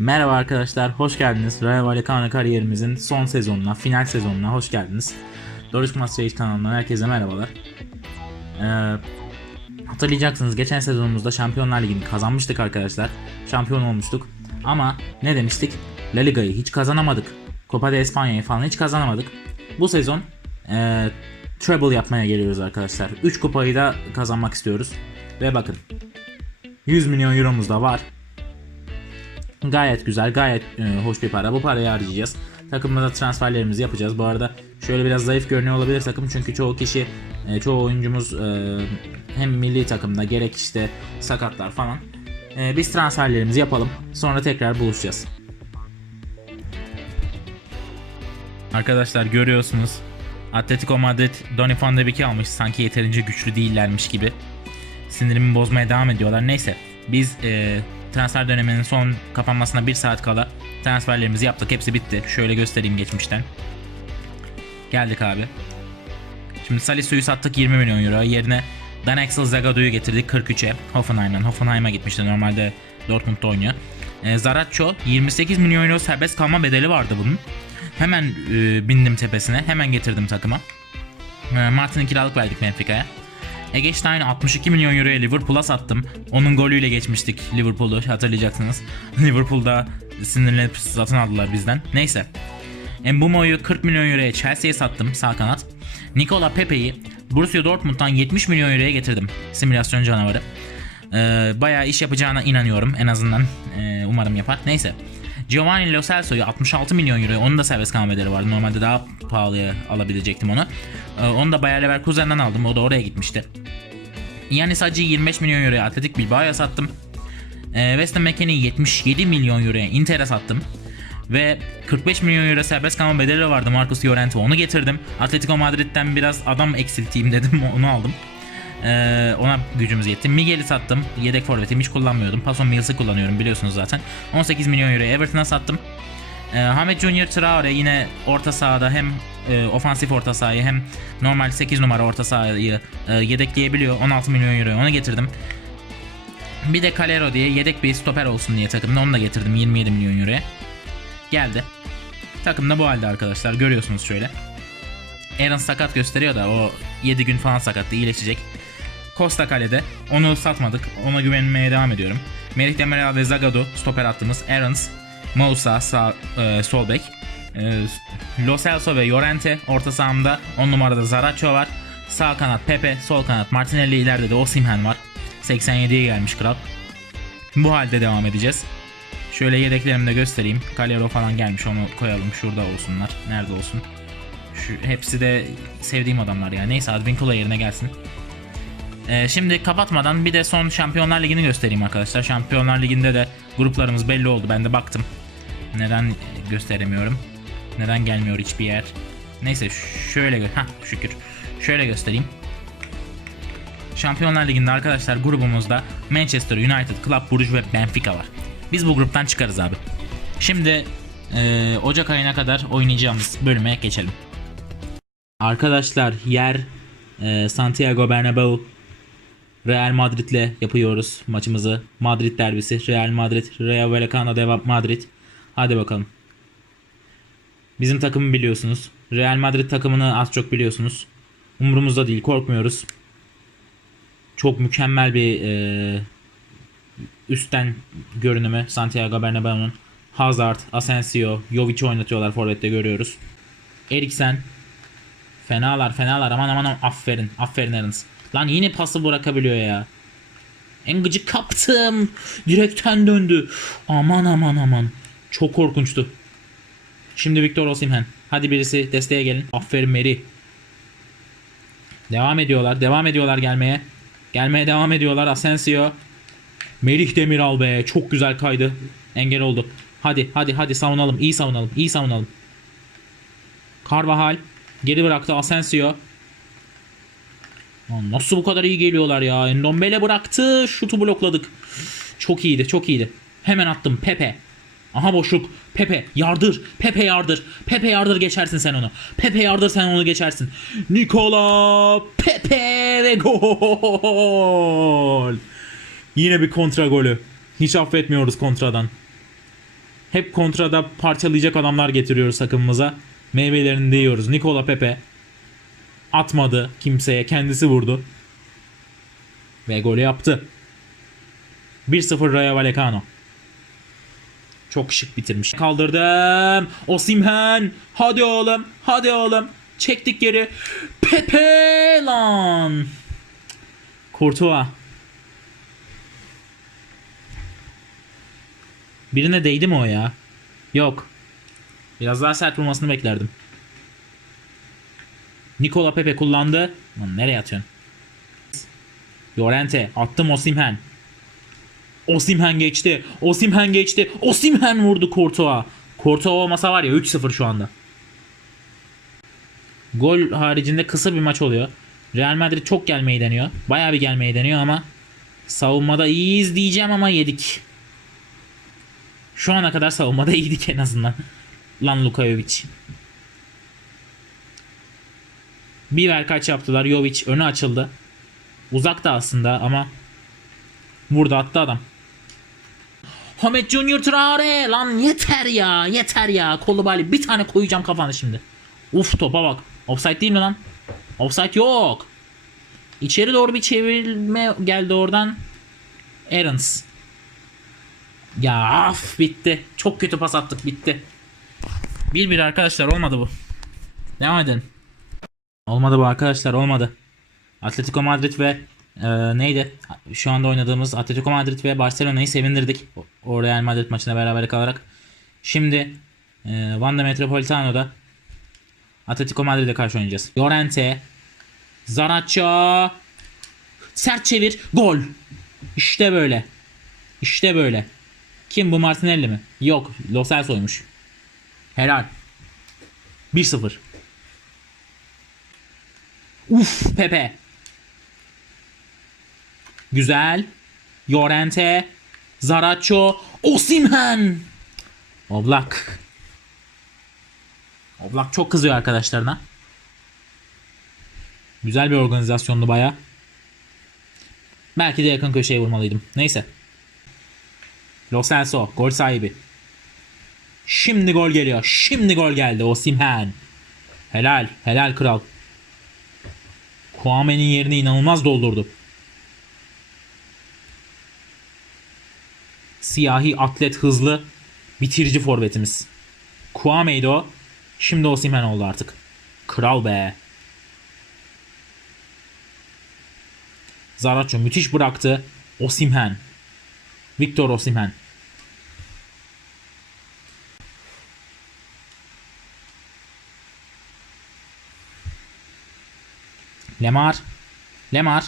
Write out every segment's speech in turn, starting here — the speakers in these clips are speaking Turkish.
Merhaba arkadaşlar, hoş geldiniz. Rayo Vallecano kariyerimizin son sezonuna, final sezonuna hoş geldiniz. Doruç Master kanalından herkese merhabalar. Ee, hatırlayacaksınız geçen sezonumuzda Şampiyonlar Ligi'ni kazanmıştık arkadaşlar. Şampiyon olmuştuk. Ama ne demiştik? La Liga'yı hiç kazanamadık. Copa de España'yı falan hiç kazanamadık. Bu sezon e, treble yapmaya geliyoruz arkadaşlar. 3 kupayı da kazanmak istiyoruz. Ve bakın 100 milyon euromuz da var. Gayet güzel, gayet e, hoş bir para. Bu parayı harcayacağız. Takımda transferlerimizi yapacağız. Bu arada şöyle biraz zayıf görünüyor olabilir takım çünkü çoğu kişi, e, çoğu oyuncumuz e, hem milli takımda gerek işte sakatlar falan. E, biz transferlerimizi yapalım. Sonra tekrar buluşacağız. Arkadaşlar görüyorsunuz. Atletico Madrid Donny van de Beek'i almış. Sanki yeterince güçlü değillermiş gibi. Sinirimi bozmaya devam ediyorlar. Neyse biz e, transfer döneminin son kapanmasına bir saat kala transferlerimizi yaptık. Hepsi bitti. Şöyle göstereyim geçmişten. Geldik abi. Şimdi Salisu'yu sattık 20 milyon euro. Yerine Dan Axel Zagado'yu getirdik 43'e. Hoffenheim'den. Hoffenheim'a gitmişti. Normalde Dortmund'da oynuyor. E, Zaratcho 28 milyon euro serbest kalma bedeli vardı bunun. Hemen e, bindim tepesine. Hemen getirdim takıma. E, Martin'i kiralık verdik Benfica'ya. Eggestein 62 milyon euroya Liverpool'a sattım. Onun golüyle geçmiştik Liverpool'u hatırlayacaksınız. Liverpool'da sinirlenip satın aldılar bizden. Neyse. Mbumo'yu 40 milyon euroya Chelsea'ye sattım sağ kanat. Nikola Pepe'yi Borussia Dortmund'dan 70 milyon euroya getirdim. Simülasyon canavarı. Ee, bayağı iş yapacağına inanıyorum en azından. Ee, umarım yapar. Neyse. Giovanni Lo Celso'yu 66 milyon euroya onun da serbest kalma bedeli vardı. Normalde daha pahalıya alabilecektim onu. Ee, onu da Bayer Leverkusen'den aldım. O da oraya gitmişti. Yanis Hacı'yı 25 milyon euroya Atletik Bilbao'ya sattım. Ee, West Ham McKennie'yi 77 milyon euroya Inter'e sattım. Ve 45 milyon euro serbest kalma bedeli vardı Marcus Llorente onu getirdim. Atletico Madrid'den biraz adam eksilteyim dedim onu aldım. Ee, ona gücümüz yetti. Miguel'i sattım. Yedek forvetim hiç kullanmıyordum. Pason Mills'ı kullanıyorum biliyorsunuz zaten. 18 milyon euro Everton'a sattım. Ee, Hamed Junior Traore yine orta sahada hem e, ofansif orta sahayı hem normal 8 numara orta sahayı e, yedekleyebiliyor. 16 milyon euro onu getirdim. Bir de Calero diye yedek bir stoper olsun diye takımda onu da getirdim 27 milyon euroya. Geldi. Takımda bu halde arkadaşlar görüyorsunuz şöyle. Aaron sakat gösteriyor da o 7 gün falan sakattı iyileşecek. Costa kalede. Onu satmadık. Ona güvenmeye devam ediyorum. Merih Demiral ve Zagadou stoper attığımız Aarons, Moussa sağ, e, sol bek. E, Lo Celso ve Llorente orta sahamda. 10 numarada Zaratcho var. Sağ kanat Pepe, sol kanat Martinelli ileride de Osimhen var. 87'ye gelmiş kral. Bu halde devam edeceğiz. Şöyle yedeklerimi de göstereyim. Calero falan gelmiş onu koyalım şurada olsunlar. Nerede olsun? Şu, hepsi de sevdiğim adamlar ya. Neyse Advincula yerine gelsin. Ee, şimdi kapatmadan bir de son Şampiyonlar Ligi'ni göstereyim arkadaşlar. Şampiyonlar Ligi'nde de gruplarımız belli oldu. Ben de baktım. Neden gösteremiyorum? Neden gelmiyor hiçbir yer? Neyse şöyle gö ha şükür. Şöyle göstereyim. Şampiyonlar Ligi'nde arkadaşlar grubumuzda Manchester United, Club Brugge ve Benfica var. Biz bu gruptan çıkarız abi. Şimdi e, Ocak ayına kadar oynayacağımız bölüme geçelim. Arkadaşlar yer e, Santiago Bernabeu Real Madrid'le yapıyoruz maçımızı. Madrid derbisi. Real Madrid, Real Vallecano de Madrid. Hadi bakalım. Bizim takımı biliyorsunuz. Real Madrid takımını az çok biliyorsunuz. Umurumuzda değil, korkmuyoruz. Çok mükemmel bir e, üstten görünümü Santiago Bernabeu'nun. Hazard, Asensio, Jovic oynatıyorlar forvette görüyoruz. Eriksen. Fenalar fenalar aman aman aferin aferin Aarons. Lan yine pası bırakabiliyor ya. En kaptım. Direkten döndü. Aman aman aman. Çok korkunçtu. Şimdi Victor Osimhen. Hadi birisi desteğe gelin. Aferin Meri. Devam ediyorlar. Devam ediyorlar gelmeye. Gelmeye devam ediyorlar. Asensio. Merih Demiral be. Çok güzel kaydı. Engel oldu. Hadi hadi hadi savunalım. İyi savunalım. İyi savunalım. Carvajal. Geri bıraktı Asensio. Nasıl bu kadar iyi geliyorlar ya? Endombele bıraktı. Şutu blokladık. Çok iyiydi. Çok iyiydi. Hemen attım. Pepe. Aha boşluk. Pepe yardır. Pepe yardır. Pepe yardır geçersin sen onu. Pepe yardır sen onu geçersin. Nikola Pepe ve gol. Yine bir kontra golü. Hiç affetmiyoruz kontradan. Hep kontrada parçalayacak adamlar getiriyoruz takımımıza. Meyvelerini de yiyoruz. Nikola Pepe atmadı kimseye. Kendisi vurdu. Ve golü yaptı. 1-0 Rayo Vallecano. Çok şık bitirmiş. Kaldırdım. Osimhen. Hadi oğlum. Hadi oğlum. Çektik geri. Pepe lan. Courtois. Birine değdi mi o ya? Yok. Biraz daha sert vurmasını beklerdim. Nikola Pepe kullandı. Lan nereye atıyorsun? Llorente attım Osimhen. Osimhen geçti. Osimhen geçti. Osimhen vurdu Courtois. Courtois olmasa var ya 3-0 şu anda. Gol haricinde kısa bir maç oluyor. Real Madrid çok gelmeyi deniyor. Bayağı bir gelmeyi deniyor ama savunmada iyiyiz diyeceğim ama yedik. Şu ana kadar savunmada iyiydik en azından. Lan Lukajovic. Bir ver kaç yaptılar. Jovic önü açıldı. Uzakta aslında ama burada attı adam. Hamet Junior Traore lan yeter ya yeter ya kolu bali bir tane koyacağım kafana şimdi. Uf topa bak. Offside değil mi lan? Offside yok. İçeri doğru bir çevirme geldi oradan. Aarons. Ya af bitti. Çok kötü pas attık bitti. 1-1 arkadaşlar olmadı bu. Devam edelim. Olmadı bu arkadaşlar olmadı. Atletico Madrid ve e, neydi? Şu anda oynadığımız Atletico Madrid ve Barcelona'yı sevindirdik. O- Real Madrid maçına beraber kalarak. Şimdi e, Wanda Metropolitano'da Atletico Madrid'e karşı oynayacağız. Llorente Zaracho Sert çevir. Gol. İşte böyle. İşte böyle. Kim bu Martinelli mi? Yok. Lo Celso'ymuş. Helal. 1-0. Uf Pepe. Güzel. Llorente. Zaracho. Osimhen. Oblak. Oblak çok kızıyor arkadaşlarına. Güzel bir organizasyondu baya. Belki de yakın köşeye vurmalıydım. Neyse. Lo Celso gol sahibi. Şimdi gol geliyor. Şimdi gol geldi Osimhen. Helal. Helal kral. Kuame'nin yerini inanılmaz doldurdu. Siyahi atlet hızlı bitirici forvetimiz. Kuame'ydi o. Şimdi Osimhen oldu artık. Kral be. Zaracho müthiş bıraktı. Osimhen. Victor Osimhen. Lemar. Lemar.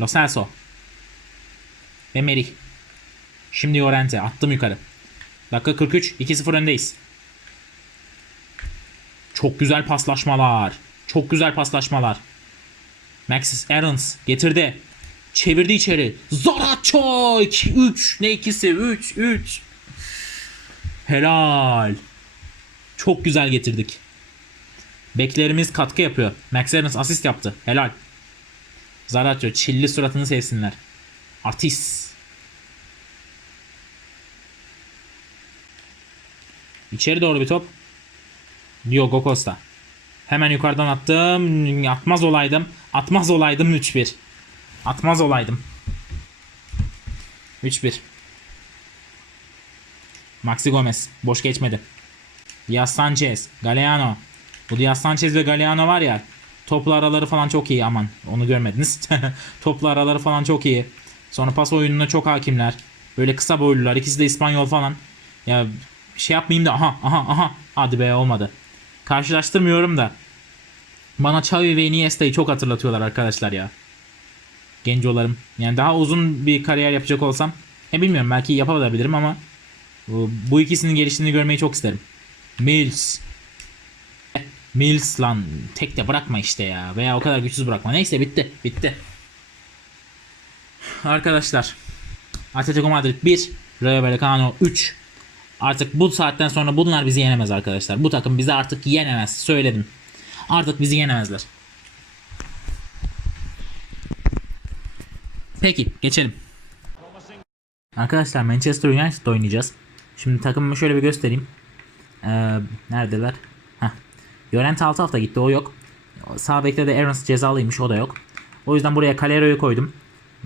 Lo Celso. Ve Merih. Şimdi Llorente. Attım yukarı. Dakika 43. 2-0 öndeyiz. Çok güzel paslaşmalar. Çok güzel paslaşmalar. Maxis Aarons getirdi. Çevirdi içeri. Zaracho 3 ne ikisi 3 3. Helal. Çok güzel getirdik. Beklerimiz katkı yapıyor. Max Aarons asist yaptı. Helal. Zaracho çilli suratını sevsinler. Artis. İçeri doğru bir top. Diogo Costa. Hemen yukarıdan attım. Atmaz olaydım. Atmaz olaydım 3-1. Atmaz olaydım. 3-1. Maxi Gomez. Boş geçmedi. Diaz Sanchez. Galeano. Bu Diaz Sanchez ve Galeano var ya. Toplu araları falan çok iyi aman. Onu görmediniz. toplu araları falan çok iyi. Sonra pas oyununa çok hakimler. Böyle kısa boylular. İkisi de İspanyol falan. Ya şey yapmayayım da aha aha aha. Hadi be olmadı. Karşılaştırmıyorum da. Bana Xavi ve Iniesta'yı çok hatırlatıyorlar arkadaşlar ya. Gencolarım. Yani daha uzun bir kariyer yapacak olsam. He bilmiyorum belki yapabilirim ama bu, ikisinin geliştiğini görmeyi çok isterim. Mills. Mills lan tek de bırakma işte ya. Veya o kadar güçsüz bırakma. Neyse bitti. Bitti. Arkadaşlar. Atletico Madrid 1. Rayo Vallecano 3. Artık bu saatten sonra bunlar bizi yenemez arkadaşlar. Bu takım bizi artık yenemez. Söyledim. Artık bizi yenemezler. Peki geçelim. Arkadaşlar Manchester United oynayacağız. Şimdi takımımı şöyle bir göstereyim. Ee, neredeler? Llorente 6 hafta gitti o yok. Sağ bekte de Aarons cezalıymış o da yok. O yüzden buraya Calero'yu koydum.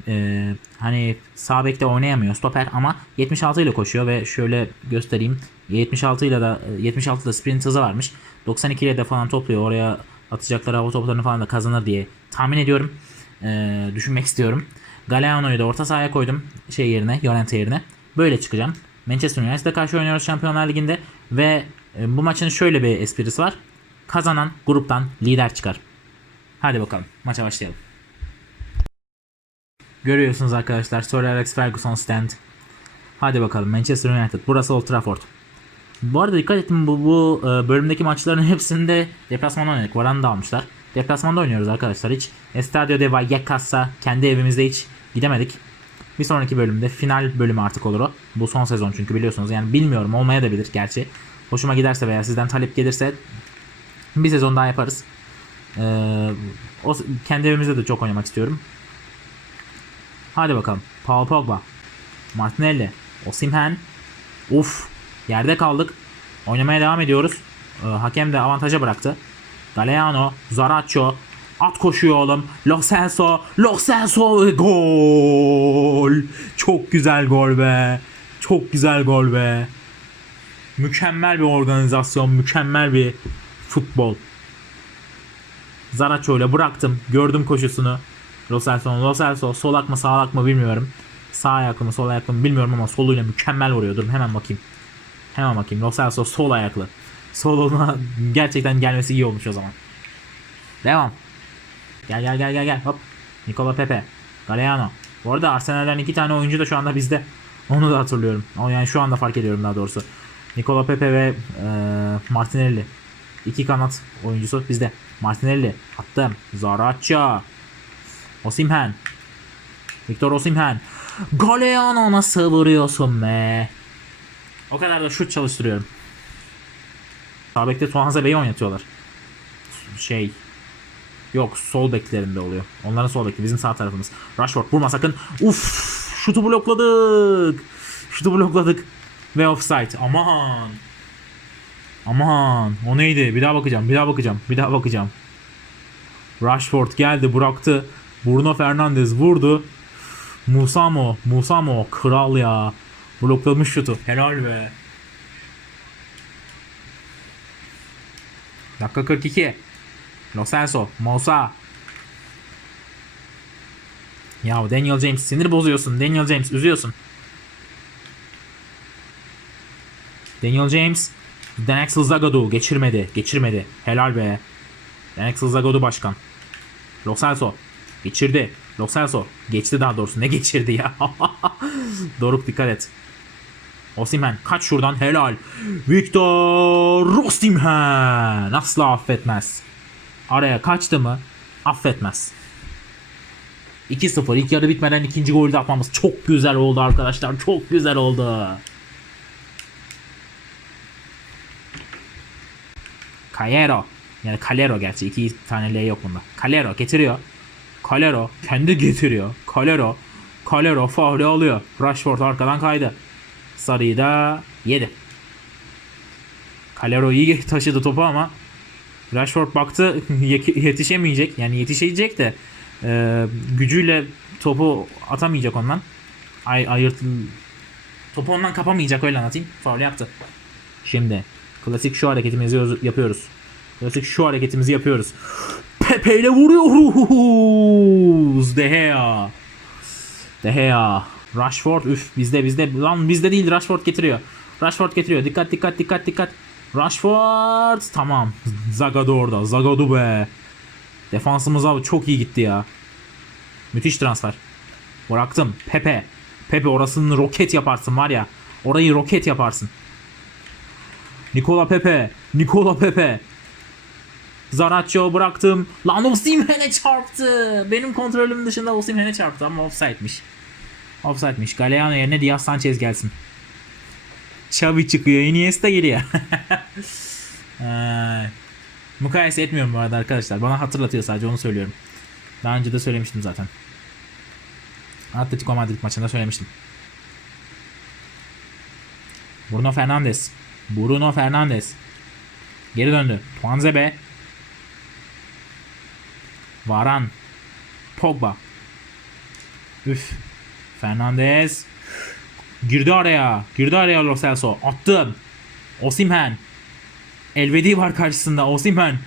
Ee, hani sağ bekte oynayamıyor stoper ama 76 ile koşuyor ve şöyle göstereyim. 76 ile de 76 da sprint hızı varmış. 92 ile de falan topluyor. Oraya atacakları hava toplarını falan da kazanır diye tahmin ediyorum. Ee, düşünmek istiyorum. Galeano'yu da orta sahaya koydum. Şey yerine, Llorente yerine. Böyle çıkacağım. Manchester United'a karşı oynuyoruz Şampiyonlar Ligi'nde ve e, bu maçın şöyle bir esprisi var. Kazanan gruptan lider çıkar. Hadi bakalım maça başlayalım. Görüyorsunuz arkadaşlar Sir Alex Ferguson stand. Hadi bakalım Manchester United. Burası Old Trafford. Bu arada dikkat ettim bu, bu e, bölümdeki maçların hepsinde deplasmanda oynadık. Varanda almışlar. Deplasmanda oynuyoruz arkadaşlar. Hiç Estadio de Vallecas'a kendi evimizde hiç gidemedik. Bir sonraki bölümde final bölümü artık olur o. Bu son sezon çünkü biliyorsunuz. Yani bilmiyorum olmaya da bilir gerçi. Hoşuma giderse veya sizden talep gelirse bir sezon daha yaparız. Ee, o kendi evimizde de çok oynamak istiyorum. Hadi bakalım. Paul Pogba. Martinelli. Osimhen. Uf. Yerde kaldık. Oynamaya devam ediyoruz. Ee, hakem de avantaja bıraktı. Galeano. Zaraccio. At koşuyor oğlum. Lo Celso. Lo Celso. Gol. Çok güzel gol be. Çok güzel gol be. Mükemmel bir organizasyon. Mükemmel bir futbol. Zaraccio ile bıraktım. Gördüm koşusunu. Lo Celso'nun Lo Celso solak mı sağlak mı bilmiyorum. Sağ ayaklı mı sol ayaklı mı bilmiyorum ama soluyla mükemmel vuruyor. Dur hemen bakayım. Hemen bakayım. Lo Celso sol ayaklı. Soluna gerçekten gelmesi iyi olmuş o zaman. Devam. Gel gel gel gel gel. Hop. Nicola Pepe. Galeano. Bu arada Arsenal'den iki tane oyuncu da şu anda bizde. Onu da hatırlıyorum. Yani şu anda fark ediyorum daha doğrusu. Nicola Pepe ve e, Martinelli. İki kanat oyuncusu bizde. Martinelli. Attım. Zaraccia. Osimhen. Victor Osimhen. Galeano nasıl vuruyorsun be? O kadar da şut çalıştırıyorum. Sağ bekte Tuanza Bey'i oynatıyorlar. Şey. Yok sol beklerinde oluyor. Onların sol bekli. Bizim sağ tarafımız. Rashford vurma sakın. Uf, şutu blokladık. Şutu blokladık. Ve offside. Aman. Aman. O neydi? Bir daha bakacağım. Bir daha bakacağım. Bir daha bakacağım. Rashford geldi bıraktı. Bruno Fernandes vurdu. Musamo. Musamo. Kral ya. Bloklamış şutu. Helal be. Dakika 42. Lo Celso. Mosa. Ya Daniel James sinir bozuyorsun. Daniel James üzüyorsun. Daniel James. Axel Zagadou geçirmedi. Geçirmedi. Helal be. Axel Zagadou başkan. Lo. Geçirdi. Lo. Geçti daha doğrusu. Ne geçirdi ya? Doruk dikkat et. Osimhen kaç şuradan helal. Victor Osimhen asla affetmez. Araya kaçtı mı affetmez. 2-0 ilk yarı bitmeden ikinci golü de atmamız çok güzel oldu arkadaşlar. Çok güzel oldu. Calero. Yani Calero gerçi iki tane L yok bunda. Calero getiriyor. Calero kendi getiriyor. Calero. Calero faulü alıyor. Rashford arkadan kaydı. Sarıyı da yedi. Calero iyi taşıdı topu ama Rashford baktı yetişemeyecek. Yani yetişecek de e, gücüyle topu atamayacak ondan. Ay, ayırt topu ondan kapamayacak öyle anlatayım. Faul yaptı. Şimdi klasik şu hareketimizi yapıyoruz. Klasik şu hareketimizi yapıyoruz. Pepe ile vuruyoruz. De Gea. De Gea. Rashford üf bizde bizde lan bizde değil Rashford getiriyor. Rashford getiriyor. Dikkat dikkat dikkat dikkat. Rashford tamam. Zagadu orada. Zagadu be. Defansımız abi çok iyi gitti ya. Müthiş transfer. Bıraktım. Pepe. Pepe orasını roket yaparsın var ya. Orayı roket yaparsın. Nikola Pepe. Nikola Pepe. Zaraccio bıraktım. Lan Osimhen'e çarptı. Benim kontrolüm dışında Osimhen'e çarptı ama offside'miş. Offside'miş. Galeano yerine Diaz Sanchez gelsin. Xavi çıkıyor. Iniesta geliyor. Ay. Mukayese etmiyorum bu arada arkadaşlar. Bana hatırlatıyor sadece onu söylüyorum. Daha önce de söylemiştim zaten. Atletico Madrid maçında söylemiştim. Bruno Fernandes. Bruno Fernandes. Geri döndü. Tuanzebe. Varan. Pogba. Üf. Fernandes. Girdi araya. Girdi araya Lo Celso. Attım. Osimhen. Elvedi var karşısında. Osimhen.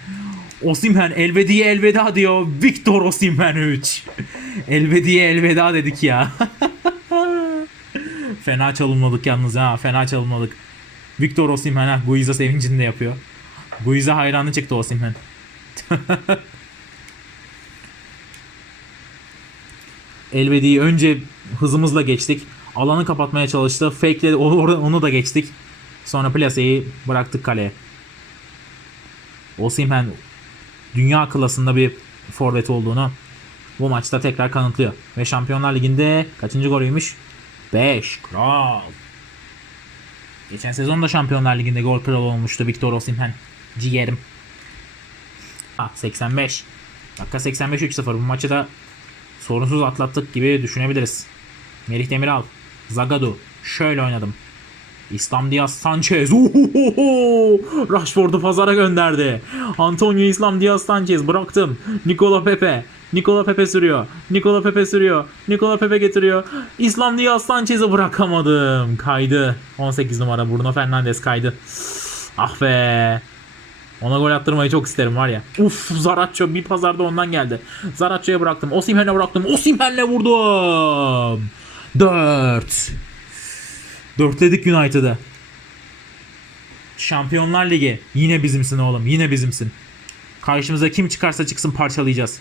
Osimhen Elvedi'ye elveda diyor. Victor Osimhen 3. Elvedi'ye elveda dedik ya. Fena çalınmadık yalnız ha. Fena çalınmadık. Victor Osimhen ha. Guiza sevincini de yapıyor. Guiza hayranı çıktı Osimhen. Elvedi'yi önce hızımızla geçtik. Alanı kapatmaya çalıştı. Fake'le onu, da geçtik. Sonra plaseyi bıraktık kaleye. Osimhen dünya klasında bir forvet olduğunu bu maçta tekrar kanıtlıyor. Ve Şampiyonlar Ligi'nde kaçıncı golüymüş? 5. Kral. Geçen sezon da Şampiyonlar Ligi'nde gol kralı olmuştu Victor Osimhen. Ciğerim. Ha 85. Dakika 85 3-0. Bu maçı da sorunsuz atlattık gibi düşünebiliriz. Merih Demiral. Zagadu. Şöyle oynadım. İslam Diaz Sanchez. Uhuhuhu! Rashford'u pazara gönderdi. Antonio İslam Diaz Sanchez bıraktım. Nikola Pepe. Nikola Pepe sürüyor. Nikola Pepe sürüyor. Nikola Pepe getiriyor. İslam Diaz Sanchez'i bırakamadım. Kaydı. 18 numara Bruno Fernandes kaydı. Ah be. Ona gol attırmayı çok isterim var ya. Uf Zaratço bir pazarda ondan geldi. Zaratço'ya bıraktım. Osimhen'e bıraktım. Osimhen'le vurdum. 4. Dörtledik United'ı. Şampiyonlar Ligi. Yine bizimsin oğlum. Yine bizimsin. Karşımıza kim çıkarsa çıksın parçalayacağız.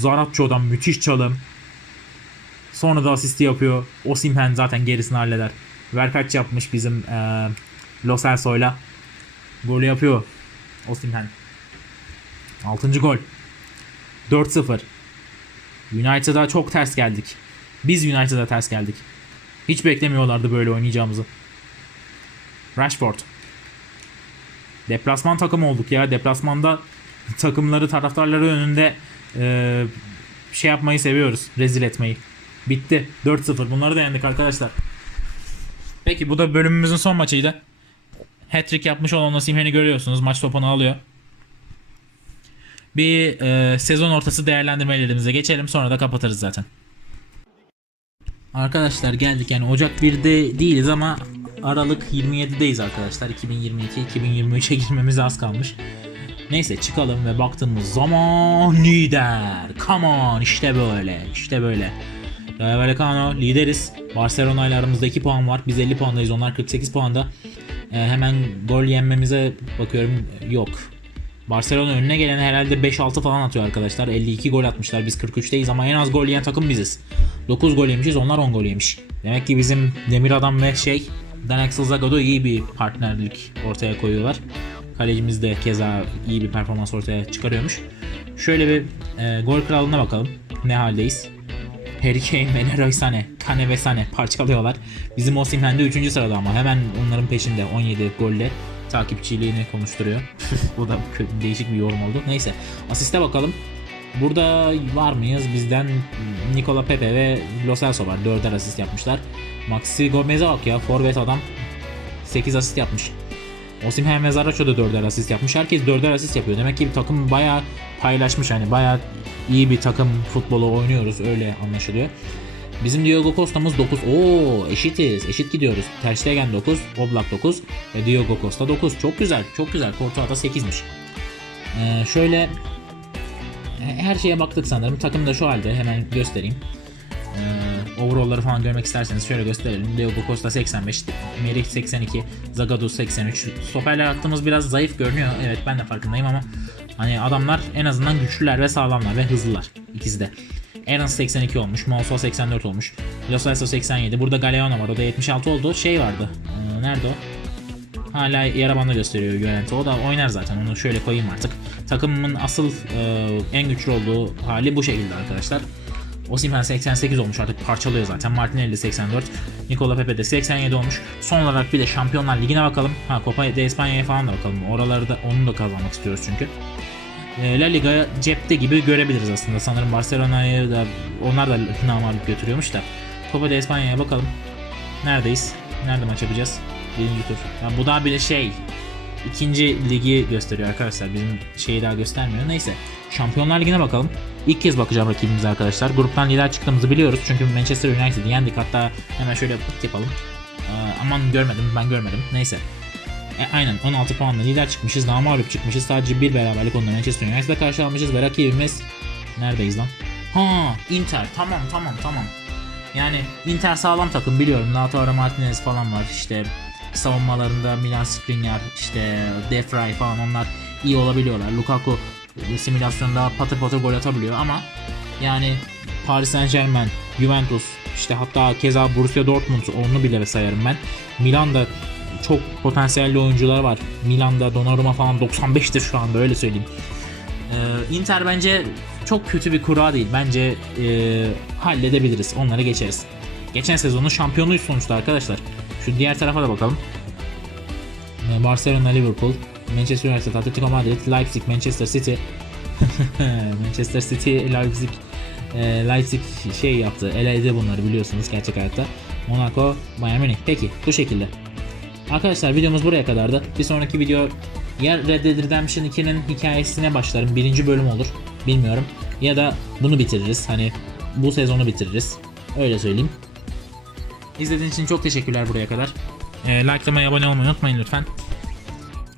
Zaratço'dan müthiş çalım. Sonra da asisti yapıyor. Osimhen zaten gerisini halleder. Verkaç yapmış bizim eee Lo Celso'yla. Golü yapıyor. Osimhen. 6. gol. 4-0. United'a çok ters geldik. Biz United'a ters geldik. Hiç beklemiyorlardı böyle oynayacağımızı. Rashford. Deplasman takımı olduk ya. Deplasmanda takımları taraftarları önünde e, şey yapmayı seviyoruz. Rezil etmeyi. Bitti. 4-0. Bunları da yendik arkadaşlar. Peki bu da bölümümüzün son maçıydı. Hat-trick yapmış olan Osimhen'i görüyorsunuz. Maç topunu alıyor. Bir e, sezon ortası değerlendirmelerimize geçelim. Sonra da kapatırız zaten. Arkadaşlar geldik yani Ocak 1'de değiliz ama Aralık 27'deyiz arkadaşlar. 2022-2023'e girmemiz az kalmış. Neyse çıkalım ve baktığımız zaman lider. Come on işte böyle işte böyle. Rayo Vallecano lideriz. Barcelona ile aramızda 2 puan var. Biz 50 puandayız onlar 48 puanda. Ee, hemen gol yenmemize bakıyorum yok. Barcelona önüne gelen herhalde 5-6 falan atıyor arkadaşlar. 52 gol atmışlar. Biz 43'teyiz ama en az gol yiyen takım biziz. 9 gol yemişiz onlar 10 gol yemiş. Demek ki bizim Demir Adam ve şey Dan Axel Zagadou iyi bir partnerlik ortaya koyuyorlar. Kalecimiz de keza iyi bir performans ortaya çıkarıyormuş. Şöyle bir e, gol kralına bakalım. Ne haldeyiz? Harry Kane ve Leroy Sané, Kane ve Sané parçalıyorlar. Bizim Osimhen de 3. sırada ama hemen onların peşinde 17 golle takipçiliğini konuşturuyor. Bu da değişik bir yorum oldu. Neyse asiste bakalım. Burada var mıyız? Bizden Nikola Pepe ve Lo Celso var. 4'er asist yapmışlar. Maxi Gomez'e bak ya. Forvet adam 8 asist yapmış. Osimhen ve Zaracho da 4'er asist yapmış. Herkes 4'er asist yapıyor. Demek ki bir takım bayağı paylaşmış. Hani bayağı iyi bir takım futbolu oynuyoruz. Öyle anlaşılıyor. Bizim Diogo Costa'mız 9. Oo eşitiz. Eşit gidiyoruz. Ter Stegen 9, Oblak 9 ve Diogo Costa 9. Çok güzel. Çok güzel. Courtois da 8'miş. Ee, şöyle her şeye baktık sanırım. Takım da şu halde. Hemen göstereyim. Ee, overall'ları falan görmek isterseniz şöyle gösterelim. Diogo Costa 85, Merih 82, Zagadou 83. Stoperler attığımız biraz zayıf görünüyor. Evet ben de farkındayım ama hani adamlar en azından güçlüler ve sağlamlar ve hızlılar. İkisi de. Aaron 82 olmuş, Moussa 84 olmuş, Lo Celso 87. Burada Galeano var, o da 76 oldu. Şey vardı, ee, nerede o? Hala yara bandı gösteriyor Llorente. O da oynar zaten. Onu şöyle koyayım artık. Takımımın asıl e, en güçlü olduğu hali bu şekilde arkadaşlar. Osimhen 88 olmuş artık parçalıyor zaten. Martinelli 84. Nikola Pepe de 87 olmuş. Son olarak bir de Şampiyonlar Ligi'ne bakalım. Ha Copa de Espanya'ya falan da bakalım. Oraları da onu da kazanmak istiyoruz çünkü. E, La Liga cepte gibi görebiliriz aslında. Sanırım Barcelona'yı da onlar da namarlık götürüyormuş da. Copa de Espanya'ya bakalım. Neredeyiz? Nerede maç yapacağız? Birinci tur. Ya bu daha bir şey. ikinci ligi gösteriyor arkadaşlar. Bizim şeyi daha göstermiyor. Neyse. Şampiyonlar Ligi'ne bakalım. İlk kez bakacağım rakibimize arkadaşlar. Gruptan lider çıktığımızı biliyoruz. Çünkü Manchester United'i yendik. Hatta hemen şöyle pıt yapalım. Aa, aman görmedim. Ben görmedim. Neyse. E, aynen 16 puanla lider çıkmışız. Daha mağlup çıkmışız. Sadece bir beraberlik onunla Manchester United'a karşı almışız. Ve rakibimiz... Neredeyiz lan? Ha Inter. Tamam tamam tamam. Yani Inter sağlam takım biliyorum. Lautaro Martinez falan var. İşte savunmalarında Milan Skriniar, işte De Vrij falan onlar iyi olabiliyorlar. Lukaku simülasyonda patır patır gol atabiliyor ama yani Paris Saint Germain, Juventus, işte hatta keza Borussia Dortmund onu bile sayarım ben. Milan'da çok potansiyelli oyuncular var. Milan'da Donnarumma falan 95'tir şu anda öyle söyleyeyim. Ee, Inter bence çok kötü bir kura değil. Bence e, halledebiliriz. Onları geçeriz. Geçen sezonun şampiyonuyuz sonuçta arkadaşlar. Şu diğer tarafa da bakalım. Ee, Barcelona, Liverpool, Manchester United, Atletico Madrid, Leipzig, Manchester City. Manchester City, Leipzig, e, Leipzig şey yaptı. Eledi bunları biliyorsunuz gerçek hayatta. Monaco, Bayern Münih. Peki bu şekilde. Arkadaşlar videomuz buraya kadardı. Bir sonraki video ya Red Dead Redemption 2'nin hikayesine başlarım. Birinci bölüm olur. Bilmiyorum. Ya da bunu bitiririz. Hani bu sezonu bitiririz. Öyle söyleyeyim. İzlediğiniz için çok teşekkürler buraya kadar. E, likelamayı, abone olmayı unutmayın lütfen.